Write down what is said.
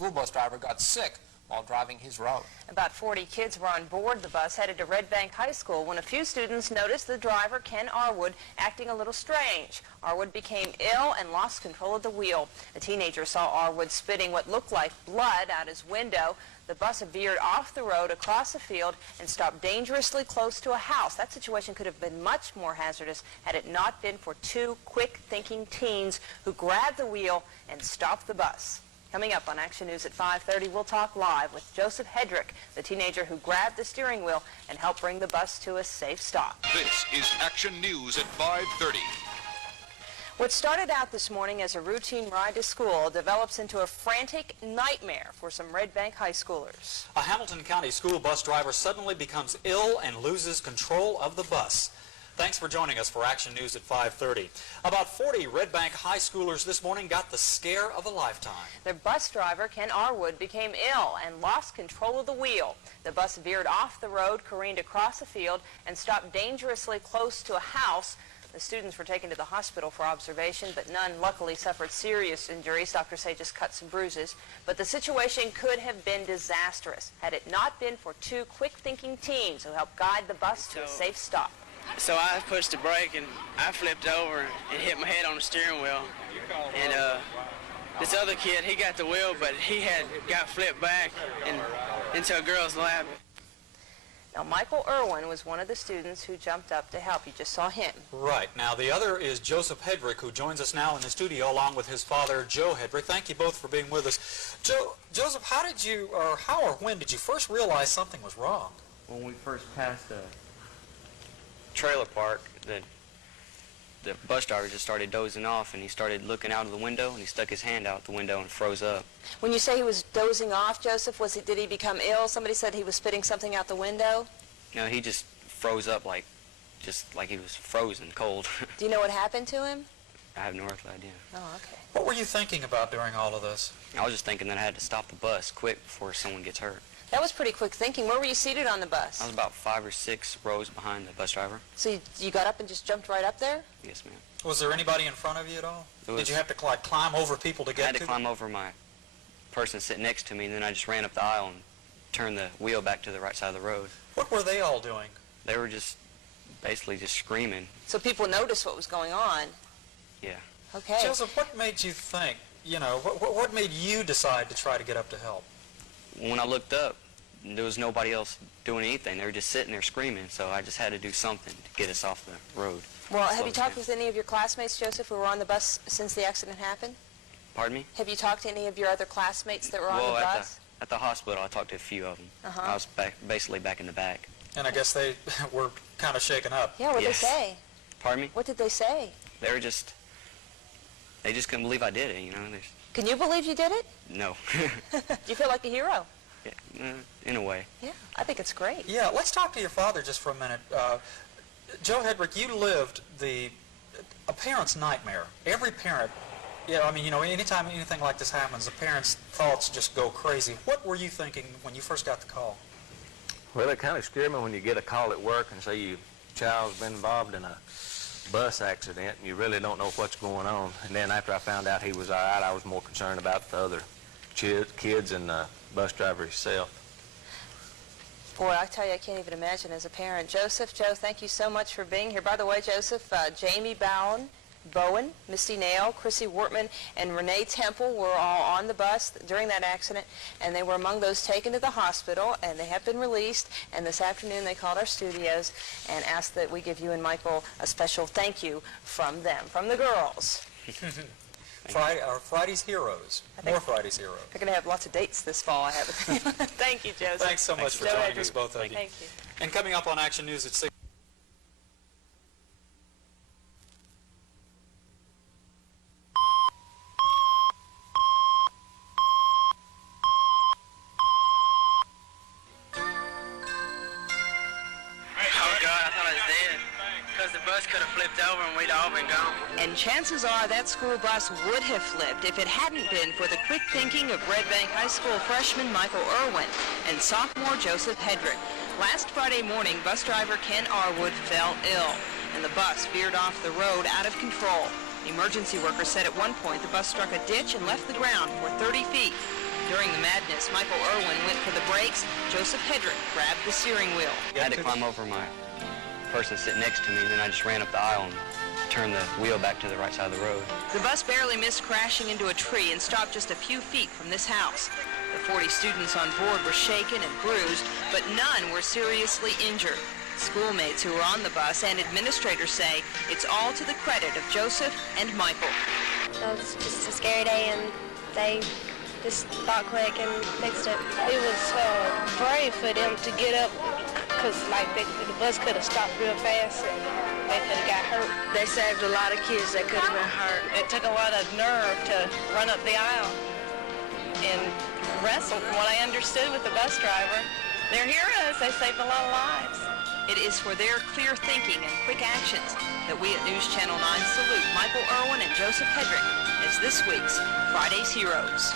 school bus driver got sick while driving his route. About 40 kids were on board the bus headed to Red Bank High School when a few students noticed the driver, Ken Arwood, acting a little strange. Arwood became ill and lost control of the wheel. A teenager saw Arwood spitting what looked like blood out his window. The bus veered off the road across a field and stopped dangerously close to a house. That situation could have been much more hazardous had it not been for two quick-thinking teens who grabbed the wheel and stopped the bus. Coming up on Action News at 5:30, we'll talk live with Joseph Headrick, the teenager who grabbed the steering wheel and helped bring the bus to a safe stop. This is Action News at 5:30. What started out this morning as a routine ride to school develops into a frantic nightmare for some Red Bank high schoolers. A Hamilton County school bus driver suddenly becomes ill and loses control of the bus. Thanks for joining us for Action News at 5:30. About 40 Red Bank high schoolers this morning got the scare of a lifetime. Their bus driver, Ken Arwood, became ill and lost control of the wheel. The bus veered off the road, careened across a field, and stopped dangerously close to a house. The students were taken to the hospital for observation, but none luckily suffered serious injuries. Doctors say just cuts and bruises. But the situation could have been disastrous had it not been for two quick-thinking teens who helped guide the bus to a safe stop. So I pushed the brake and I flipped over and hit my head on the steering wheel. And this other kid, he got the wheel, but he got flipped back and into a girl's lap. Now, Michael Erwin was one of the students who jumped up to help. You just saw him. Right. Now, the other is Joseph Headrick, who joins us now in the studio along with his father, Joe Headrick. Thank you both for being with us. Joseph, how or when did you first realize something was wrong? When we first passed the trailer park, the bus driver just started dozing off, and he started looking out of the window, and he stuck his hand out the window and froze up. When you say he was dozing off, Joseph, did he become ill? Somebody said he was spitting something out the window? No, he just froze up just like he was frozen cold. Do you know what happened to him? I have no earthly idea. Oh, okay. What were you thinking about during all of this? I was just thinking that I had to stop the bus quick before someone gets hurt. That was pretty quick thinking. Where were you seated on the bus? I was about 5 or 6 rows behind the bus driver. So you got up and just jumped right up there? Yes, ma'am. Was there anybody in front of you at all? Did you have to climb over people to get to I had to climb over my person sitting next to me, and then I just ran up the aisle and turned the wheel back to the right side of the road. What were they all doing? They were just basically just screaming. So people noticed what was going on? Yeah. Okay. Joseph, what made you think, what made you decide to try to get up to help? When I looked up, there was nobody else doing anything. They were just sitting there screaming, so I just had to do something to get us off the road. Well, have you talked with any of your classmates, Joseph, who were on the bus since the accident happened? Pardon me? Have you talked to any of your other classmates that were on the bus? At the hospital, I talked to a few of them. I was basically back in the back. And I guess they were kind of shaken up. Yeah, what did they say? Pardon me? What did they say? They just couldn't believe I did it, Can you believe you did it? No. Do you feel like a hero? Yeah, in a way. Yeah, I think it's great. Yeah, let's talk to your father just for a minute. Joe Headrick, you lived a parent's nightmare. Every parent, anytime anything like this happens, the parents' thoughts just go crazy. What were you thinking when you first got the call? Well, it kind of scared me when you get a call at work and say your child's been involved in a bus accident and you really don't know what's going on. And then after I found out he was all right, I was more concerned about the other kids and the bus driver himself. Boy, I tell you, I can't even imagine as a parent. Joe, thank you so much for being here. By the way, Joseph, Jamie Bowen, Misty Nail, Chrissy Wortman, and Renee Temple were all on the bus during that accident, and they were among those taken to the hospital, and they have been released. And this afternoon they called our studios and asked that we give you and Michael a special thank you from them, from the girls. Friday's Heroes. More Friday's Heroes. They're going to have lots of dates this fall, I have a feeling. Thank you, Joseph. Thanks so much for joining us, both of you. Thank you. And coming up on Action News at 6. Could have flipped over and we'd all been gone. And chances are that school bus would have flipped if it hadn't been for the quick thinking of Red Bank High School freshman Michael Erwin and sophomore Joseph Headrick. Last Friday morning, bus driver Ken Arwood fell ill, and the bus veered off the road out of control. Emergency workers said at one point the bus struck a ditch and left the ground for 30 feet. During the madness, Michael Erwin went for the brakes. Joseph Headrick grabbed the steering wheel. I had to climb over my person sitting next to me, and then I just ran up the aisle and turned the wheel back to the right side of the road. The bus barely missed crashing into a tree and stopped just a few feet from this house. The 40 students on board were shaken and bruised, but none were seriously injured. Schoolmates who were on the bus and administrators say it's all to the credit of Joseph and Michael. It was just a scary day, and they just thought quick and fixed it. It was brave for them to get up, because the bus could have stopped real fast and they could have got hurt. They saved a lot of kids that could have been hurt. It took a lot of nerve to run up the aisle and wrestle. From what I understood with the bus driver, they're heroes. They saved a lot of lives. It is for their clear thinking and quick actions that we at News Channel 9 salute Michael Erwin and Joseph Headrick as this week's Friday's Heroes.